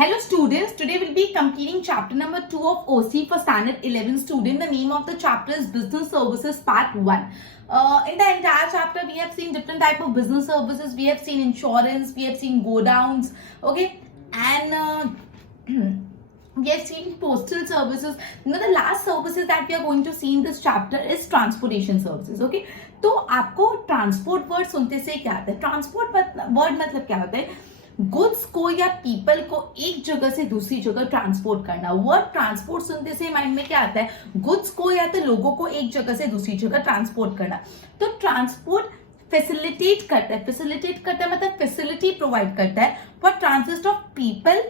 Hello students, today we'll be completing chapter number 2 of OC for standard 11 student. The name of the chapter is Business Services Part 1. In the entire chapter we have seen different type of business services. We have seen insurance, we have seen go downs, okay, and we have seen postal services. Now the last services that we are going to see in this chapter is transportation services, okay. तो आपको transport word सुनते से क्या आता है? Transport word मतलब क्या होता है? गुड्स को या पीपल को एक जगह से दूसरी जगह ट्रांसपोर्ट करना. वर्ड ट्रांसपोर्ट सुनते से माइंड में क्या आता है? गुड्स को या तो लोगों को एक जगह से दूसरी जगह ट्रांसपोर्ट करना. तो ट्रांसपोर्ट फैसिलिटेट करता है मतलब फैसिलिटी प्रोवाइड करता है for transit of people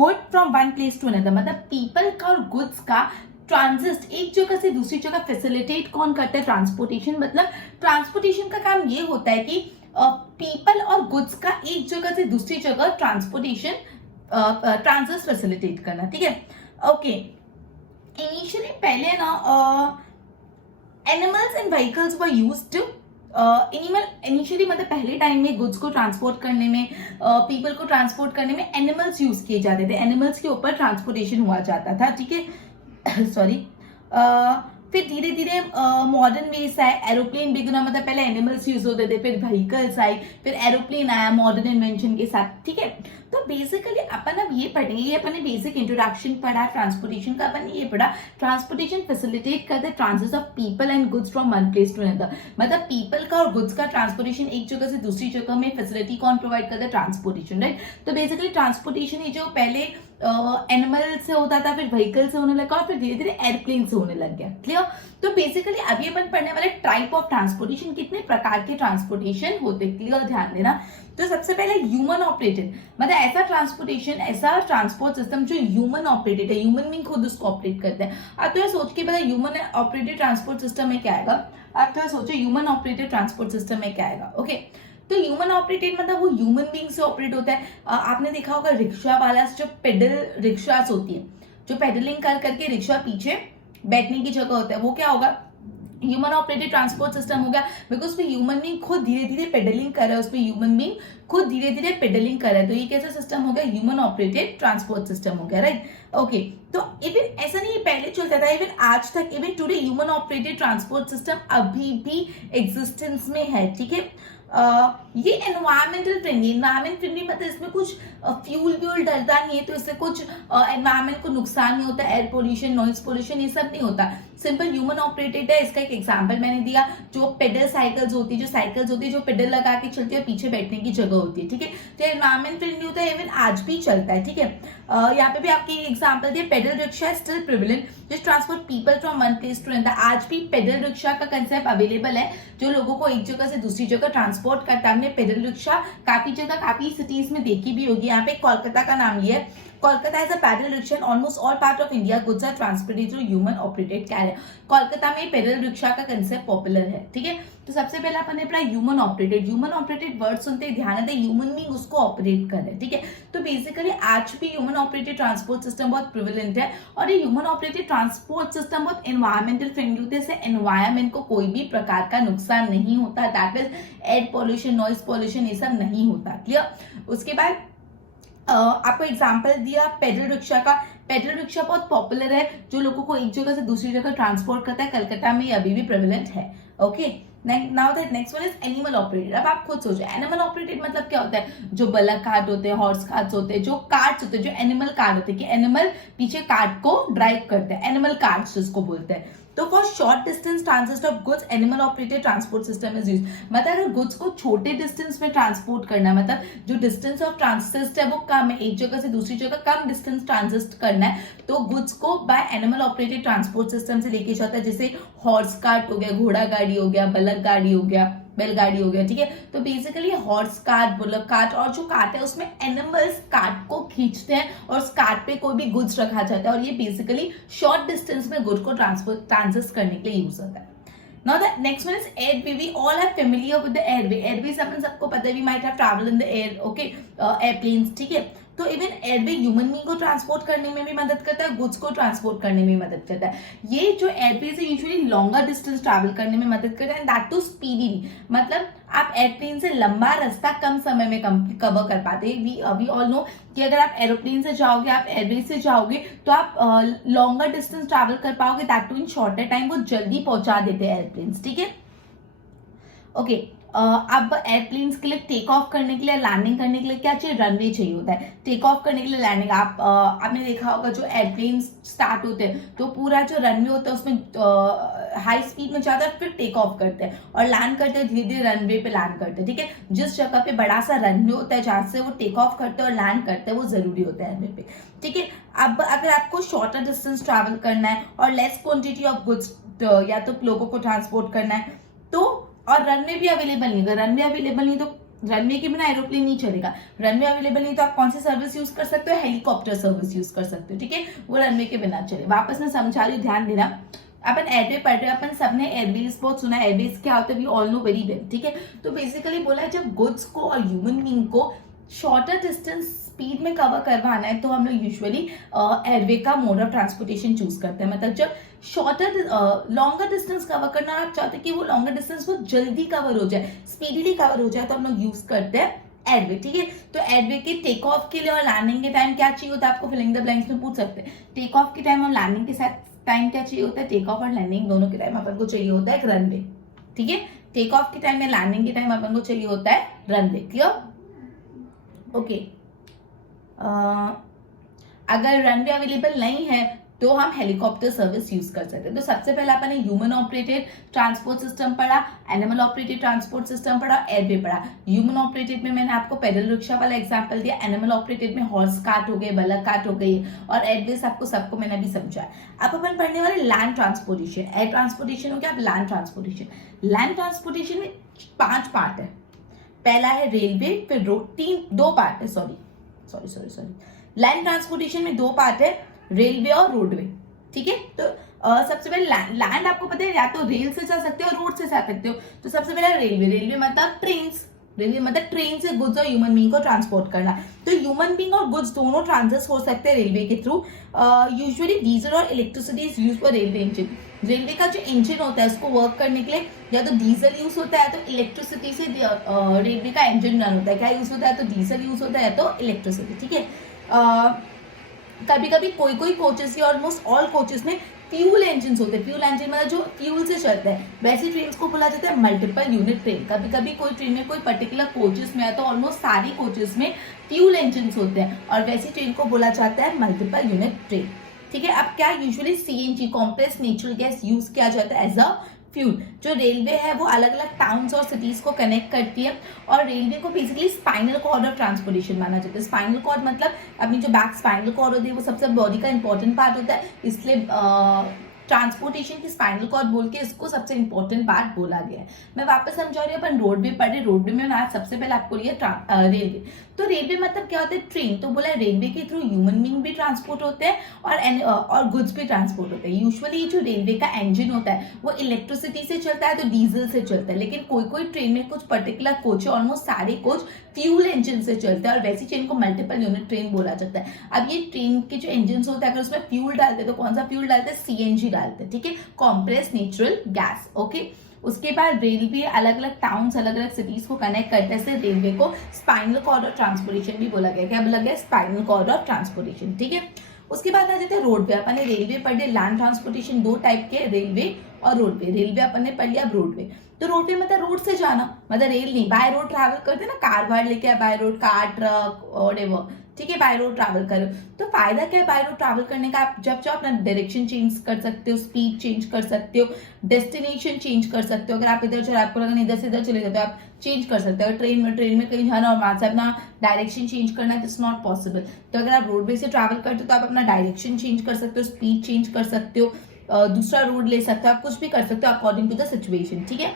good from one place to another. मतलब पीपल का और गुड्स का ट्रांजिट एक जगह से दूसरी जगह फैसिलिटेट कौन करता है? ट्रांसपोर्टेशन. मतलब ट्रांसपोर्टेशन का काम ये होता है कि पीपल और गुड्स का एक जगह से दूसरी जगह ट्रांसपोर्टेशन ट्रांजिट फैसिलिटेट करना. ठीक है, ओके. इनिशियली पहले ना animals and vehicles were used to initially मतलब पहले टाइम में गुड्स को ट्रांसपोर्ट करने में पीपल को ट्रांसपोर्ट करने में एनिमल्स यूज किए जाते थे. एनिमल्स के ऊपर ट्रांसपोर्टेशन हुआ जाता था. ठीक है, सॉरी. फिर धीरे धीरे मॉडर्न वेज आए. एरोप्लेन भी मतलब पहले एनिमल्स यूज होते थे, फिर व्हीकल्स आए, फिर एरोप्लेन आया मॉडर्न इन्वेंशन के साथ. ठीक है, तो बेसिकली अपन अब ये पढ़ेंगे, ये अपन ने बेसिक इंट्रोडक्शन पढ़ा ट्रांसपोर्टेशन का. अपन ने ये पढ़ा ट्रांसपोर्टेशन फैसिलिटेट करते transit of people and goods from one place to another. मतलब पीपल का और गुड्स का ट्रांसपोर्टेशन एक जगह से दूसरी जगह में फैसिलिटी कौन प्रोवाइड करता है? Transportation, right. तो बेसिकली ट्रांसपोर्टेशन जो पहले एनिमल से होता था, फिर व्हीकल से होने लगा और फिर धीरे धीरे एयरप्लेन से होने लग गया. क्लियर. तो बेसिकली अभी अपन पढ़ने वाले टाइप ऑफ ट्रांसपोर्टेशन, कितने प्रकार के ट्रांसपोर्टेशन होते. क्लियर, ध्यान देना. तो सबसे पहले ह्यूमन ऑपरेटेड, मतलब ऐसा ट्रांसपोर्टेशन, ऐसा ट्रांसपोर्ट सिस्टम जो ह्यूमन ऑपरेटेड है. ह्यूमन बीइंग खुद उसको ऑपरेट करते हैं. आप तो सोच के पता ह्यूमन ऑपरेटेड ट्रांसपोर्ट सिस्टम में क्या आएगा? आप तो सोचो ह्यूमन ऑपरेटेड ट्रांसपोर्ट सिस्टम में क्या आएगा. ओके, तो ह्यूमन ऑपरेटेड मतलब वो ह्यूमन बीइंग से ऑपरेट होता है. आपने देखा होगा रिक्शा वाला जो पेडल रिक्शास होती है, जो पेडलिंग कर करके रिक्शा पीछे बैठने की जगह होता है, वो क्या होगा? ह्यूमन ऑपरेटेड ट्रांसपोर्ट सिस्टम हो गया. बिकॉज उसमें ह्यूमन बीइंग खुद धीरे धीरे पेडलिंग कर रहा है, उसमें ह्यूमन बीइंग खुद धीरे धीरे पेडलिंग कर रहा है. तो ये कैसा सिस्टम हो गया? ह्यूमन ऑपरेटेड ट्रांसपोर्ट सिस्टम हो गया, राइट. ओके, तो इवन ऐसा नहीं पहले चलता था, इवन आज तक, even today human operated transport system अभी भी एग्जिस्टेंस में है. ठीक है, ये एनवायरमेंटल फ्रेंडली मतलब इसमें कुछ फ्यूल डलता नहीं है, तो इससे कुछ एनवायरमेंट को नुकसान नहीं होता. एयर पोल्यूशन, नॉइज पोल्यूशन, ये सब नहीं होता. सिंपल ह्यूमन ऑपरेटेड है. इसका एक एग्जांपल मैंने दिया, जो पेडल साइकिल्स होती है, जो पेडल लगा के चलती है, पीछे बैठने की जगह होती है. ठीक है, तो एनवायरमेंट फ्रेंडली होता है, इवन आज भी चलता है. ठीक है, यहाँ पे भी आपके एग्जाम्पल दिए. Pedal rickshaw still prevalent just transport people from one place to another. आज भी पेडल रिक्शा का कंसेप्ट अवेलेबल है, जो लोगों को एक जगह से दूसरी जगह ट्रांसपोर्ट करता है. हमने पेडल रिक्शा काफी जगह, काफी सिटीज में देखी भी होगी. यहाँ पे कोलकाता का नाम लिया है. Kolkata is a pedal rickshaw in almost all part of India. Goods are transported through human operated carrier. Kolkata में पेडल रिक्शा का कंसेप्ट पॉपुलर है. ठीक है, तो सबसे पहले अपन ने पढ़ा human operated. Human operated word सुनते ही ध्यान आता है ह्यूमन बीइंग उसको ऑपरेट कर रहे हैं. ठीक है, तो बेसिकली आज भी ह्यूमन ऑपरेटेड ट्रांसपोर्ट सिस्टम बहुत प्रिविलेंट है. और ये ह्यूमन ऑपरेटेड ट्रांसपोर्ट सिस्टम बहुत एनवायरमेंटल फ्रेंडली होते हैं. एनवायरमेंट को कोई भी प्रकार का नुकसान नहीं होता. That is air pollution, noise pollution, ये सब नहीं होता. क्लियर. उसके बाद आपको एग्जांपल दिया पेडल रिक्शा का. पेडल रिक्शा बहुत पॉपुलर है, जो लोगों को एक जगह से दूसरी जगह ट्रांसपोर्ट करता है. कलकत्ता में ये अभी भी प्रेवलेंट है. Okay, now that next one is animal operated. अब आप खुद सोचो एनिमल ऑपरेटेड मतलब क्या होता है? जो बलक कार्ट होते हैं, हॉर्स कार्ट्स होते हैं, जो कार्ट्स होते हैं, जो एनिमल कार्ट होते हैं कि एनिमल पीछे कार्ट को ड्राइव करते हैं, एनिमल कार्ट्स जिसको बोलते हैं. तो for short distance transit of goods animal operated transport system is used. मतलब अगर गुड्स को छोटे डिस्टेंस में ट्रांसपोर्ट करना है, मतलब जो डिस्टेंस ऑफ ट्रांजिट है वो कम है, एक जगह से दूसरी जगह कम डिस्टेंस ट्रांजिट करना है, तो गुड्स को by animal operated transport system से लेके जाता है. जैसे हॉर्स कार्ट हो गया, घोड़ा गाड़ी हो गया, बलक गाड़ी हो गया, बैलगाड़ी हो गया. ठीक है, तो basically horse cart, bullock cart, और जो कार्ट है उसमें एनिमल्स कार्ट को खींचते हैं और उस कार्ट पे कोई भी गुड्स रखा जाता है. और ये बेसिकली शॉर्ट डिस्टेंस में गुड को ट्रांसपोर्ट करने के लिए यूज होता है. Now the next one is airway. We all are familiar with the airway. Airways अपन सबको पता है. We might have traveled in the air. Okay, airplanes. ठीक है, तो इवन एयरवे ह्यूमन बीइंग को ट्रांसपोर्ट करने में भी मदद करता है, गुड्स को ट्रांसपोर्ट करने में भी मदद करता है। ये जो एयरवे से यूजुअली लॉन्गर डिस्टेंस ट्रैवल करने में मदद करता है, दैट टू स्पीडी, मतलब आप एयरप्लेन से लंबा रास्ता कम समय में कवर कर पाते हैं। वी ऑल नो कि अगर आप एरोप्लेन से जाओगे, आप एयरवे से जाओगे, तो आप लॉन्गर डिस्टेंस ट्रैवल कर पाओगे, that too in shorter time. वो जल्दी पहुंचा देते हैं एयरप्लेन, ठीक है। ओके, अब एयरप्लेन्स के लिए टेक ऑफ करने के लिए, लैंडिंग करने के लिए क्या चाहिए? रनवे चाहिए होता है। टेक ऑफ करने के लिए, लैंडिंग, आपने देखा होगा जो एयरप्लेन स्टार्ट होते हैं तो पूरा जो रनवे होता है उसमें हाई स्पीड में जाता है, फिर टेक ऑफ करते हैं और लैंड करते हैं, धीरे धीरे रनवे पे लैंड करते हैं, ठीक है। जिस जगह पे बड़ा सा रनवे होता है जहां से वो टेक ऑफ करते हैं और लैंड करते हैं, वो जरूरी होता है रनवे पे, ठीक है। अब अगर आपको शॉर्टर डिस्टेंस ट्रैवल करना है और लेस क्वांटिटी ऑफ गुड्स या तो लोगों को ट्रांसपोर्ट करना है, तो और रनवे भी अवेलेबल नहीं, अगर रनवे अवेलेबल नहीं तो रनवे के बिना एरोप्लेन नहीं चलेगा। रनवे अवेलेबल नहीं तो आप कौन सी सर्विस यूज कर सकते हो? हेलीकॉप्टर सर्विस यूज कर सकते हो, ठीक है। वो रनवे के बिना चले। वापस मैं समझा रही हूँ, ध्यान देना। अपन एयरवे पढ़ रहे हैं, अपन सबने एयरवेज बहुत सुना है। एयरवेज क्या होता है we all know very well, ठीक है। तो बेसिकली बोला है जब गुड्स को और ह्यूमन बीइंग को शॉर्टर डिस्टेंस स्पीड में कवर करवाना है तो हम लोग यूजुअली एयरवे का मोड ऑफ ट्रांसपोर्टेशन चूज करते हैं। मतलब जब शॉर्टर लॉन्गर डिस्टेंस कवर करना आप चाहते हैं कि वो लॉन्गर डिस्टेंस बहुत जल्दी कवर हो जाए, स्पीडीली कवर हो जाए, तो हम लोग यूज करते हैं एयरवे, ठीक है। तो एयरवे के टेक ऑफ के लिए और लैंडिंग के टाइम क्या चाहिए होता है? आपको फिलिंग द ब्लैंक्स में पूछ सकते हैं। टेक ऑफ के टाइम और लैंडिंग के साथ टाइम क्या चाहिए होता है? टेक ऑफ और लैंडिंग दोनों के टाइम अपन को चाहिए होता है एक रनवे, ठीक है। टेक ऑफ के टाइम या लैंडिंग के टाइम अपन को चाहिए होता है रनवे, क्लियर? ओके, अगर रनवे अवेलेबल नहीं है तो हम हेलीकॉप्टर सर्विस यूज कर सकते हैं। तो सबसे पहले अपन ने ह्यूमन ऑपरेटेड ट्रांसपोर्ट सिस्टम पढ़ा, एनिमल ऑपरेटेड ट्रांसपोर्ट सिस्टम पढ़ा, एयरवे पढ़ा। ह्यूमन ऑपरेटेड में मैंने आपको पैदल रिक्शा वाला एग्जांपल दिया, एनिमल ऑपरेटेड में हॉर्स कार्ट हो गए, बलक कार्ट हो गई, और एयरवे आपको सबको मैंने अभी समझाया। अब अपन पढ़ने वाले लैंड ट्रांसपोर्टेशन। एयर ट्रांसपोर्टेशन हो गया, अब लैंड ट्रांसपोर्टेशन। लैंड ट्रांसपोर्टेशन में 5 पार्ट है। पहला है रेलवे, फिर रोड, 2 पार्ट है, सॉरी। लैंड ट्रांसपोर्टेशन में 2 पार्ट है, रेलवे और रोडवे, ठीक है। तो सबसे पहले लैंड आपको पता है या तो रेल से जा सकते हो और रोड से जा सकते हो। तो सबसे पहले रेलवे। रेलवे मतलब ट्रेन्स, रेलवे मतलब ट्रेन से गुड्स और ह्यूमन बीइंग को ट्रांसपोर्ट करना। तो ह्यूमन बीइंग और गुड्स दोनों ट्रांसफर हो सकते हैं रेलवे के थ्रू। यूजुअली डीजल और electricity is used for railway engine. Railway का जो इंजन होता है उसको वर्क करने के लिए या तो डीजल यूज होता है, तो इलेक्ट्रिसिटी से रेलवे का इंजन रन होता है। क्या यूज होता है? तो डीजल यूज होता है तो इलेक्ट्रिसिटी, ठीक है। कभी कभी कोई कोचेस या ऑलमोस्ट ऑल कोचेस में फ्यूल इंजन होते हैं। फ्यूल इंजन मतलब जो फ्यूल से चलता है, वैसी ट्रेन को बोला जाता है मल्टीपल यूनिट ट्रेन। कभी कभी कोई ट्रेन में कोई पर्टिकुलर कोचेस में है तो ऑलमोस्ट सारी कोचेस में फ्यूल इंजन होते हैं और वैसी ट्रेन को बोला जाता है मल्टीपल यूनिट ट्रेन, ठीक है। अब क्या usually CNG compress natural gas use किया जाता है एज अ फ्यूल। जो रेलवे है वो अलग अलग टाउन्स और सिटीज को कनेक्ट करती है और रेलवे को basically spinal cord of transportation माना जाता है। स्पाइनल कॉर्ड मतलब अपनी जो बैक स्पाइनल कॉर्ड होती है वो सबसे बॉडी का इंपॉर्टेंट पार्ट होता है, इसलिए ट्रांसपोर्टेशन की स्पाइनल कॉर्ड बोल के इसको सबसे इंपॉर्टेंट पार्ट बोला गया है। मैं वापस समझा रही हूँ, अपन रोडवे पढ़े। रोडवे में आज सबसे पहले आपको लिया रेलवे। तो रेलवे मतलब क्या होता है? ट्रेन। तो बोला रेलवे के थ्रू ह्यूमन बीइंग भी ट्रांसपोर्ट होते हैं और गुड्स भी ट्रांसपोर्ट होते हैं। यूजुअली जो रेलवे का इंजन होता है वो इलेक्ट्रिसिटी से चलता है तो डीजल से चलता है, लेकिन कोई ट्रेन में कुछ पर्टिकुलर कोच है, ऑलमोस्ट सारे कोच फ्यूल इंजन से चलते हैं और वैसी ट्रेन को मल्टीपल यूनिट ट्रेन बोला जाता है। अब ये ट्रेन के जो इंजन होता है अगर उसमें फ्यूल डालते हैं तो कौन सा फ्यूल डालते हैं? सीएनजी डालते हैं, ठीक है, कॉम्प्रेस नेचुरल गैस, ओके। उसके बाद रेलवे अलग अलग टाउन्स, अलग अलग सिटीज को कनेक्ट करते हैं, रेलवे को स्पाइनल कॉर्ड ऑफ ट्रांसपोर्टेशन भी बोला गया। क्या बोला गया? स्पाइनल कॉर्ड ऑफ ट्रांसपोर्टेशन, ठीक है। उसके बाद आ जाते हैं रोडवे। अपन ने रेलवे पढ़ लिया, लैंड ट्रांसपोर्टेशन 2 टाइप के, रेलवे और रोडवे। रेलवे अपन ने पढ़ लिया, अब रोडवे। तो रोडवे मतलब रोड से जाना, मतलब रेल नहीं, बाय रोड ट्रैवल करते ना, कार वार लेके by road, car, truck, whatever, ठीक है, बाय रोड ट्रैवल करो। तो फायदा क्या है बाय रोड ट्रैवल करने का? आप जब चाहो अपना डायरेक्शन चेंज कर सकते हो, स्पीड चेंज कर सकते हो, डेस्टिनेशन चेंज कर सकते हो। अगर आप इधर चले, आपको लगा इधर से इधर चले जाते हो, आप चेंज कर सकते हो। अगर ट्रेन में कहीं जाना और वहां से अपना डायरेक्शन चेंज करना है, इट्स नॉट पॉसिबल। तो अगर आप रोडवे से ट्रैवल करते हो तो आप अपना डायरेक्शन चेंज कर सकते हो, स्पीड चेंज कर सकते हो, दूसरा रोड ले सकते हो, आप कुछ भी कर सकते हो अकॉर्डिंग टू द सिचुएशन, ठीक है।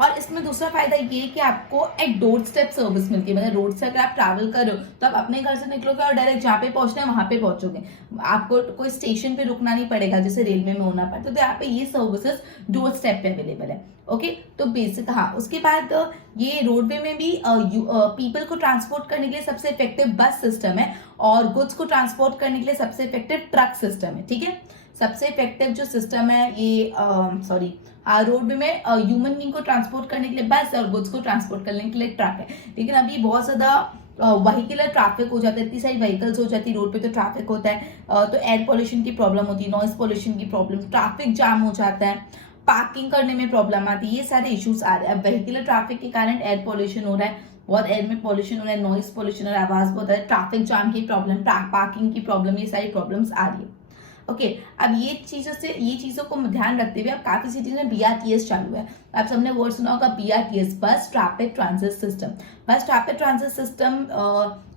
और इसमें दूसरा फायदा ये है कि आपको एक डोर स्टेप सर्विस मिलती है, मतलब रोड से अगर आप ट्रैवल कर रहे हो तो आप अपने घर से निकलोगे और डायरेक्ट जहाँ पे पहुंचना है वहां पे पहुंचोगे, आपको कोई स्टेशन पे रुकना नहीं पड़ेगा जैसे रेलवे में होना पड़ता है। तो यहाँ पे ये सर्विसेज डोर स्टेप पे अवेलेबल है। ओके, तो बेसिक हाँ, उसके बाद ये रोडवे में भी पीपल को ट्रांसपोर्ट करने के लिए सबसे इफेक्टिव बस सिस्टम है और गुड्स को ट्रांसपोर्ट करने के लिए सबसे इफेक्टिव ट्रक सिस्टम है। ठीक है, सबसे इफेक्टिव जो सिस्टम है ये सॉरी रोडवे में ह्यूमन बींग को ट्रांसपोर्ट करने के लिए बस और गुड्स को ट्रांसपोर्ट करने के लिए ट्रक है। लेकिन अभी बहुत ज्यादा व्हीकलर ट्रैफिक हो जाता है, इतनी सारी व्हीकल्स हो जाती है रोड पे, तो ट्रैफिक होता है, तो एयर पोल्यूशन की प्रॉब्लम होती है, नॉइज पोल्यूशन की प्रॉब्लम, ट्रैफिक जाम हो जाता है, पार्किंग करने में प्रॉब्लम आती है, ये सारे इश्यूज आ रहे हैं। अब व्हीकलर ट्रैफिक के कारण एयर पोल्यूशन हो रहा है, बहुत एयर में पोल्यूशन हो रहा है, नॉइज पोल्यूशन और आवाज बहुत है, ट्रैफिक जाम की प्रॉब्लम, पार्किंग की प्रॉब्लम, ये सारी प्रॉब्लम्स आ रही है। ओके, अब ये चीजों को ध्यान रखते हुए अब काफी सिटीज में बीआरटीएस चालू है। आप सबने वर्ड सुना होगा बीआरटीएस, बस रैपिड ट्रांजिट सिस्टम। बस रैपिड ट्रांजिट सिस्टम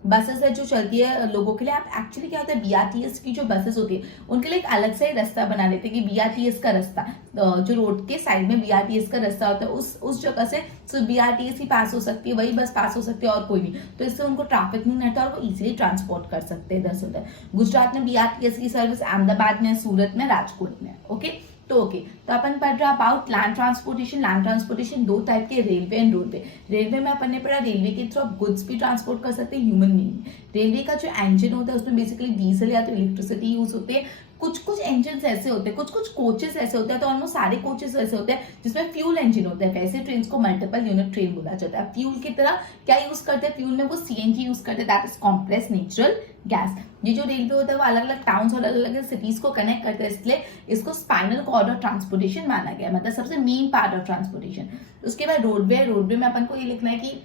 बसेस है जो चलती है लोगों के लिए। आप एक्चुअली क्या होता है, बीआरटीएस की जो बसेस होती है उनके लिए एक अलग से रास्ता बना लेते हैं कि बीआरटीएस का रास्ता, जो रोड के साइड में बीआरटीएस का रास्ता होता है उस जगह से सिर्फ बीआरटीएस ही पास हो सकती है, वही बस पास हो सकती है और कोई नहीं, तो इससे उनको ट्रैफिक नहीं रहता और वो इजीली ट्रांसपोर्ट कर सकते हैं इधर से उधर। गुजरात में बीआरटीएस की सर्विस अहमदाबाद में, सूरत में, राजकोट में। ओके, तो अपन पढ़ रहे about land transportation. Land transportation दो टाइप के, रेलवे एंड रोडवे। रेलवे में अपन ने पढ़ा रेलवे के थ्रू आप गुड्स भी ट्रांसपोर्ट कर सकते हैं, ह्यूमन बीइंग। रेलवे का जो इंजन होता है उसमें बेसिकली डीजल या तो इलेक्ट्रिसिटी यूज होती है। कुछ इंजन ऐसे होते हैं, कुछ कोचेस ऐसे होते हैं, तो ऑलमोस्ट सारे कोचेस ऐसे होते हैं जिसमें फ्यूल इंजन होता है। वैसे ट्रेन को मल्टीपल यूनिट ट्रेन बोला जाता है। फ्यूल की तरह क्या यूज करते हैं, फ्यूल में वो सीएनजी यूज करते हैं, that is compress natural gas. ये जो रेलवे होता है वो अलग अलग टाउन और अलग अलग सिटीज को कनेक्ट करता है, इसलिए इसको स्पाइनल कॉर्ड ऑफ ट्रांसपोर्टेशन माना गया, मतलब सबसे मेन पार्ट ऑफ ट्रांसपोर्टेशन। उसके बाद रोडवे में अपन को ये लिखना है कि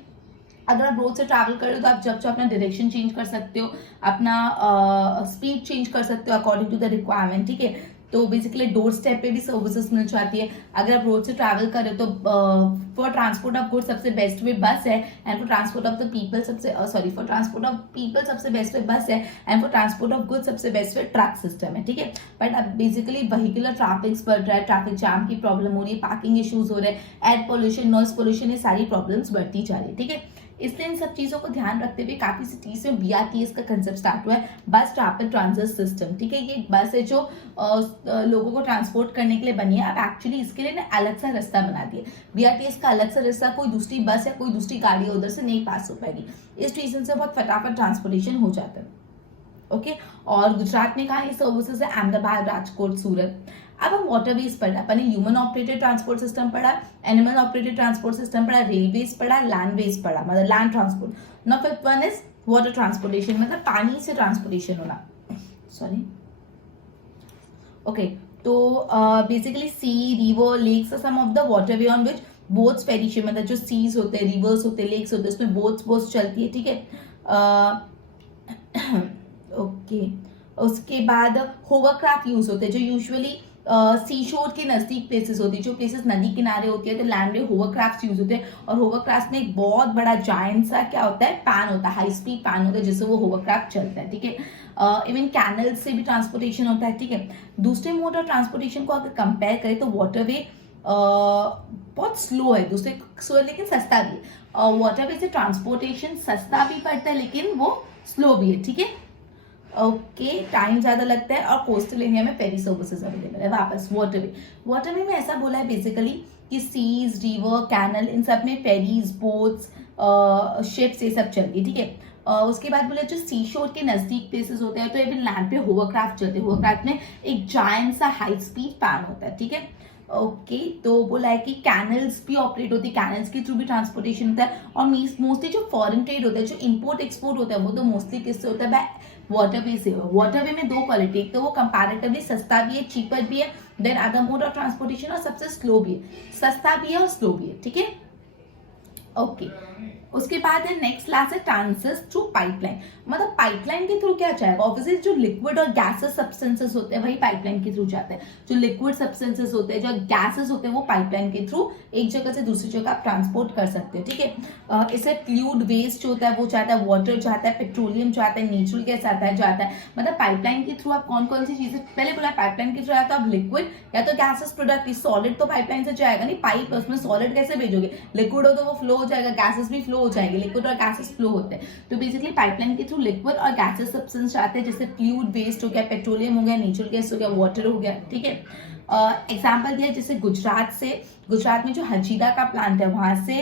अगर आप रोड से ट्रैवल कर रहे हो तो आप जब अपना डायरेक्शन चेंज कर सकते हो, अपना स्पीड चेंज कर सकते हो अकॉर्डिंग टू द रिक्वायरमेंट। ठीक है, तो बेसिकली डोर स्टेप पे भी सर्विसेज मिल जाती है। अगर आप रोड से ट्रैवल कर रहे हो तो फॉर ट्रांसपोर्ट ऑफ गुड्स सबसे बेस्ट वे बस है, and for transport of the people for transport of people सबसे बेस्ट वे बस है, and for transport of goods सबसे बेस्ट वे ट्रक सिस्टम है। ठीक है, बट अब बेसिकली व्हीकलर ट्रैफिक बढ़ रहा है, ट्रैफिक जाम की प्रॉब्लम हो रही है, पार्किंग इश्यूज हो रहे हैं, एयर पोल्यूशन, नॉइज पोल्यूशन, ये सारी प्रॉब्लम्स बढ़ती जा रही है। ठीक है, इसलिए इन सब चीजों को ध्यान रखते हुए काफी सिटीज में बीआरटीएस का कंसेप्ट स्टार्ट हुआ है, बस रैपिड ट्रांजिट सिस्टम। ठीक है, ये एक बस है जो लोगों को ट्रांसपोर्ट करने के लिए बनी है। अब एक्चुअली इसके लिए ना अलग सा रास्ता बना दिया, बीआरटीएस का अलग सा रास्ता, कोई दूसरी बस या कोई दूसरी गाड़ी उधर से नहीं पास हो पाएगी। इस रीजन से बहुत फटाफट ट्रांसपोर्टेशन हो जाता है। ओके, और गुजरात में कहा ये सर्विसेज है, अहमदाबाद, राजकोट, सूरत। अब हम वाटरवेज पढ़ा, अपन ने ह्यूमन ऑपरेटेड ट्रांसपोर्ट सिस्टम पढ़ा, एनिमल ऑपरेटेड ट्रांसपोर्ट सिस्टम पढ़ा, रेलवेज पढ़ा, लैंडवेज पढ़ा, मतलब land transport. Now fifth one is water transportation, मतलब पानी से ट्रांसपोर्टेशन होना। सॉरी, ओके, तो basically sea, river, lakes are some of the waterway on which boats perish, मतलब जो सीज होते हैं, रिवर्स होते हैं, लेक्स होते हैं, उसमें बोट्स चलती है। ठीक है, ओके, उसके बाद होवरक्राफ्ट यूज होते हैं जो यूजुअली सी शोर के नजदीक प्लेसेस होती है, जो प्लेसेस नदी किनारे होती है तो लैंड में होवरक्राफ्ट यूज होते हैं। और होवरक्राफ्ट में एक बहुत बड़ा जायंट सा क्या होता है, पैन होता है, हाई स्पीड पैन होता है जिससे वो होवरक्राफ्ट चलता है। ठीक है, इवन कैनल से भी ट्रांसपोर्टेशन होता है। ठीक है, दूसरे मोड ऑफ ट्रांसपोर्टेशन को अगर कंपेयर करें तो वाटरवे बहुत स्लो है, दूसरे स्लो है लेकिन सस्ता भी है। वाटरवे से ट्रांसपोर्टेशन सस्ता भी पड़ता है लेकिन वो स्लो भी है। ठीक है, ओके, टाइम ज्यादा लगता है, और कोस्टल एरिया में फेरी सर्विसेज अवेलेबल है। वापस वाटरवे में ऐसा बोला है बेसिकली कि सीज, रिवर, कैनल, इन सब में फेरीज, बोट्स, शिप्स, ये सब चलती है। ठीक है, उसके बाद बोला जो सी शोर के नजदीक प्लेसेस होते हैं तो इवन लैंड पे होवरक्राफ्ट चलते हैं। होवरक्राफ्ट में एक जायंट सा हाई स्पीड पैन होता है। ठीक है, ओके, तो बोला है कि कैनल्स भी ऑपरेट होती है, कैनल्स के थ्रू भी ट्रांसपोर्टेशन होता है। और मोस्टली जो फॉरेन ट्रेड होता है, जो इंपोर्ट एक्सपोर्ट होता है, वो तो मोस्टली किससे होता है, वाटरवे से। वाटरवे में दो क्वालिटी, एक तो वो कंपैरेटिवली सस्ता भी है, चीपर भी है, then other mode of transportation, और सबसे स्लो भी है, सस्ता भी है और स्लो भी है। ठीक है, ओके, उसके बाद है नेक्स्ट क्लास है ट्रांसिट थ्रू पाइपलाइन। मतलब पाइपलाइन के थ्रू क्या जाएगा, ऑब्वियसली जो लिक्विड और गैसेस सब्सटेंसेस होते हैं वही पाइपलाइन के थ्रू जाते हैं। जो लिक्विड सब्सटेंसेस होते हैं, जो गैसेस होते हैं, वो पाइपलाइन के थ्रू एक जगह से दूसरी जगह आप ट्रांसपोर्ट कर सकते हो, ठीक है। इससे फ्लूइड वेस्ट होता है वो जाता है, वाटर जाता है, पेट्रोलियम जाता है, नेचुरल गैस जाता है। मतलब पाइपलाइन के थ्रू आप कौन कौन सी चीजें, पहले बोला पाइपलाइन के थ्रू या तो आप लिक्विड या तो गैसेस प्रोडक्ट, सॉलिड तो पाइपलाइन से जाएगा नहीं, पाइप उसमें सॉलिड कैसे भेजोगे, लिक्विड हो तो वो फ्लो हो जाएगा, गैसेस भी फ्लो हो जाएगी, लिक्विड और गैसेस फ्लो होते हैं। तो बेसिकली पाइपलाइन के थ्रू लिक्विड और गैसेस सब्सटेंस जाते हैं, जैसे फ्लूइड वेस्ट हो गया, पेट्रोलियम हो गया, नेचुरल गैस हो गया, वाटर हो गया, ठीक है। एग्जाम्पल दिया जैसे गुजरात में जो हजीरा का प्लांट है वहां से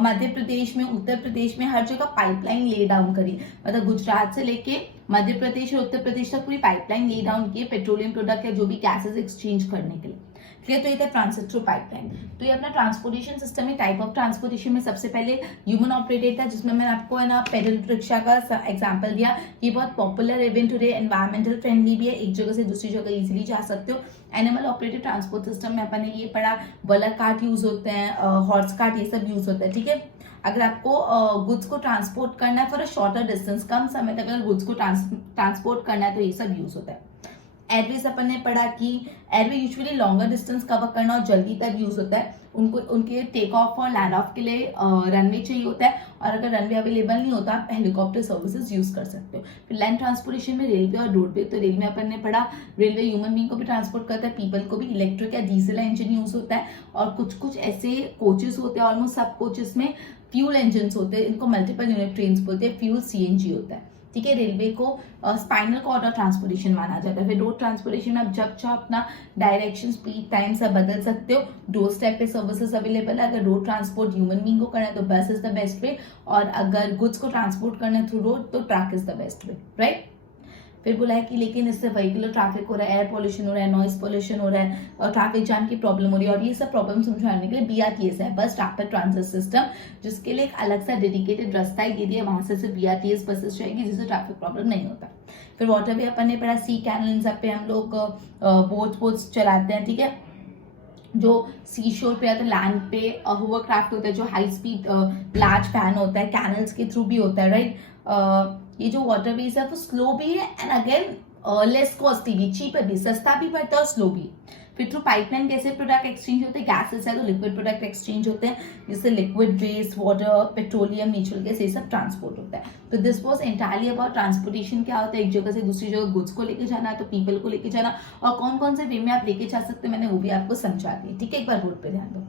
मध्य प्रदेश में, उत्तर प्रदेश में हर जगह पाइपलाइन ले डाउन करी। मतलब गुजरात से लेके मध्य प्रदेश और उत्तर प्रदेश तक पूरी पाइपलाइन ले डाउन की पेट्रोलियम प्रोडक्ट या जो भी गैसेस एक्सचेंज करने के लिए। क्लियर। तो ये था ट्रांसिट थ्रू पाइपलाइन। तो ये अपना ट्रांसपोर्टेशन सिस्टम है। टाइप ऑफ ट्रांसपोर्टेशन में सबसे पहले ह्यूमन ऑपरेटेड था, जिसमें मैंने आपको है ना पेडल रिक्शा का एग्जांपल दिया। ये बहुत popular event today, environmental friendly भी है, एक जगह से दूसरी जगह इजीली जा सकते हो। एनिमल ऑपरेटेड ट्रांसपोर्ट सिस्टम में अपन ने ये पढ़ा, बलक कार्ट यूज होते हैं, हॉर्स कार्ट, ये सब यूज होता है, ठीक है। अगर आपको गुड्स को ट्रांसपोर्ट करना है फॉर अ शॉर्टर डिस्टेंस, कम समय तक अगर गुड्स को ट्रांसपोर्ट करना है तो ये सब यूज होता है। एयरवेज अपन ने पढ़ा कि airway usually longer distance cover करना और जल्दी तक यूज होता है। उनके टेक ऑफ और लैंड ऑफ के लिए रनवे चाहिए होता है, और अगर रनवे अवेलेबल नहीं होता आप हेलीकॉप्टर सर्विसेज यूज कर सकते हो। फिर लैंड ट्रांसपोर्टेशन में रेलवे और रोडवे। तो रेलवे अपन ने पढ़ा, रेलवे ह्यूमन बींग को भी ट्रांसपोर्ट करता है, पीपल को भी। इलेक्ट्रिक या डीजल इंजन यूज होता है, और कुछ कुछ ऐसे कोचेस होते हैं, ऑलमोस्ट सब कोचेस में फ्यूल इंजन होते हैं, इनको मल्टीपल यूनिट ट्रेन बोलते हैं, फ्यूल सीएनजी होता है, ठीक है। रेलवे को स्पाइनल कॉर्ड और ट्रांसपोर्टेशन माना जाता है। फिर रोड ट्रांसपोर्टेशन में आप जब चाहो अपना डायरेक्शन, स्पीड, टाइम सब बदल सकते हो। डोर स्टेप पे सर्विसेज अवेलेबल है। अगर रोड ट्रांसपोर्ट ह्यूमन बींग को करना है तो बस इज द बेस्ट वे, और अगर गुड्स को ट्रांसपोर्ट करना है थ्रू रोड तो truck is the best way, right. फिर बोला है कि लेकिन इससे व्हीकलर ट्रैफिक हो रहा है, एयर पोल्यूशन हो रहा है, नॉइस पोल्यूशन हो रहा है, और ट्रैफिक जाम की प्रॉब्लम हो रही है, और ये सब प्रॉब्लम समझाने के लिए बीआरटीएस है, बस रैपिड ट्रांजिट सिस्टम, जिसके लिए एक अलग सा डेडिकेटेड रास्ता ही दे दिया, वहां से सिर्फ बीआरटीएस बसेस जाएगी, जिससे ट्रैफिक प्रॉब्लम नहीं होता। फिर वाटर वे अपन ने पढ़ा, सी कैनल, इन सब पे हम लोग बोट्स चलाते हैं, ठीक है। जो सी शोर पे या तो लैंड पे होवरक्राफ्ट होता है, जो हाई स्पीड लार्ज फैन होता है, कैनल्स के थ्रू भी होता है, राइट। ये जो वाटरवेज है वो स्लो भी है, एंड अगेन लेस कॉस्टली भी, चीपर भी, सस्ता भी पड़ता है और स्लो भी। फिर थ्रू पाइपलाइन कैसे प्रोडक्ट एक्सचेंज होते हैं, गैसेस है तो लिक्विड प्रोडक्ट एक्सचेंज होते हैं, जिससे liquid waste, water, petroleum, natural gas, ये सब ट्रांसपोर्ट होता है। तो this was entirely about transportation. क्या होता है, एक जगह से दूसरी जगह गुड्स को लेके जाना, तो पीपल को लेके जाना, और कौन कौन से वे में आप लेके जा सकते हैं मैंने वो भी आपको समझा दिया, ठीक है। एक बार बोर्ड पे ध्यान दो।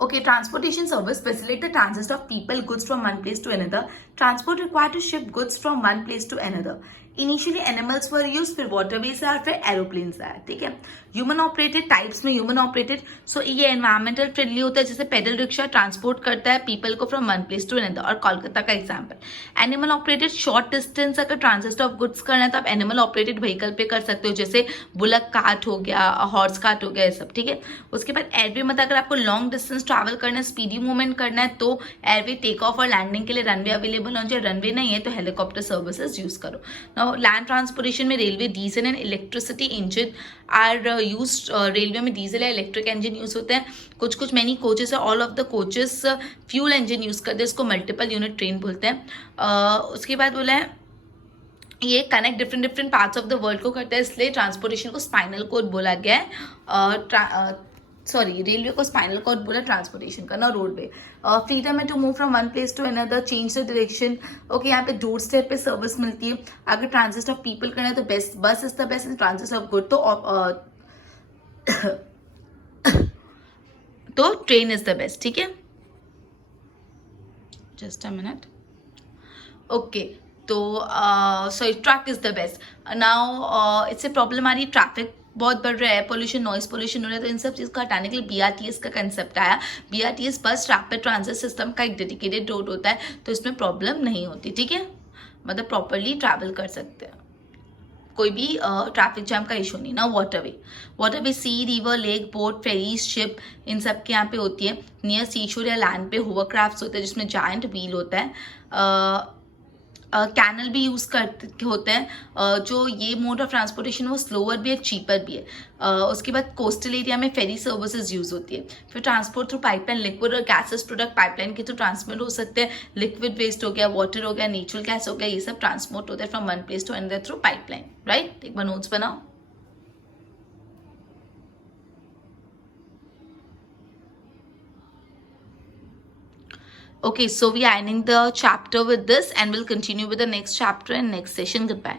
Okay, transportation service facilitate the transit of people, goods from one place to another. Transport required to ship goods from one place to another. Initially animals were used, फिर waterways आया, फिर aeroplanes आया, ठीक है। Human operated types में human operated, सो ये environmental friendly होता है, जैसे पेडल रिक्शा ट्रांसपोर्ट करता है पीपल को from one place to another, और कोलकाता का example. Animal operated short distance अगर ट्रांजिट ऑफ गुड्स करना है तो आप एनिमल ऑपरेटेड व्हीकल पे कर सकते हो, जैसे बुलक कार्ट हो गया, हॉर्स कार्ट हो गया, ये सब, ठीक है। उसके बाद एयरवे, मतलब अगर आपको लॉन्ग डिस्टेंस ट्रैवल करना है, स्पीडी मूवमेंट करना है, तो एयरवे टेक ऑफ और लैंडिंग के लिए रनवे अवेलेबल हो जाए, रनवे नहीं है तो हेलीकॉप्टर सर्विसेज यूज करो। नाउ लैंड ट्रांसपोर्टेशन में railway, diesel and electricity engine are used. Railway में डीजल या इलेक्ट्रिक इंजन यूज होते हैं, कुछ कुछ मैनी कोचेस है, all of the coaches fuel engine use करते हैं, इसको मल्टीपल यूनिट ट्रेन बोलते हैं। उसके बाद बोला है ये connect different parts of the world को करता है, इसलिए ट्रांसपोर्टेशन को स्पाइनल कोड बोला गया है। रेलवे को स्पाइनल कॉर्ड बोला, ट्रांसपोर्टेशन करना। रोडवे फ्रीडम है to move from one place to another, change the direction. Okay, यहाँ पे डोर स्टेप पे सर्विस मिलती है। अगर ट्रांजिट ऑफ पीपल करना है तो बेस्ट बस is the best, in transit of good तो ट्रेन इज द बेस्ट, ठीक है। Just a minute. ओके, तो sorry, truck is the best. Now इससे प्रॉब्लम आ रही है, ट्रैफिक बहुत बढ़ रहा है, पोल्यूशन, नॉइस पोल्यूशन हो रहा है, तो इन सब चीज़ को हटाने के लिए बीआरटीएस का कंसेप्ट आया। बीआरटीएस बस रैपिड ट्रांजिट सिस्टम का एक डेडिकेटेड रोड होता है, तो इसमें प्रॉब्लम नहीं होती, ठीक है। मतलब प्रॉपरली ट्रैवल कर सकते हैं, कोई भी ट्रैफिक जैम का इशू नहीं ना। Waterway sea, river, lake, boat, ferries, ship, इन सब के यहाँ पे होती है। नियर सी शोर या लैंड पे होवरक्राफ्ट्स होते हैं, जिसमें जायंट व्हील होता है। कैनल भी यूज़ करते होते हैं। जो ये मोड ऑफ ट्रांसपोर्टेशन वो स्लोअर भी है, चीपर भी है। उसके बाद कोस्टल एरिया में फेरी सर्विसेज यूज़ होती है। फिर ट्रांसपोर्ट थ्रू पाइपलाइन, लिक्विड और गैसेस प्रोडक्ट पाइपलाइन के थ्रू ट्रांसमिट हो सकते हैं। लिक्विड वेस्ट हो गया, वाटर हो गया, नेचुरल गैस हो गया, ये सब ट्रांसपोर्ट होता है from one place to another through pipeline, right. एक बार नोट्स बनाओ। Okay, so we are ending the chapter with this and we'll continue with the next chapter and next session. Goodbye.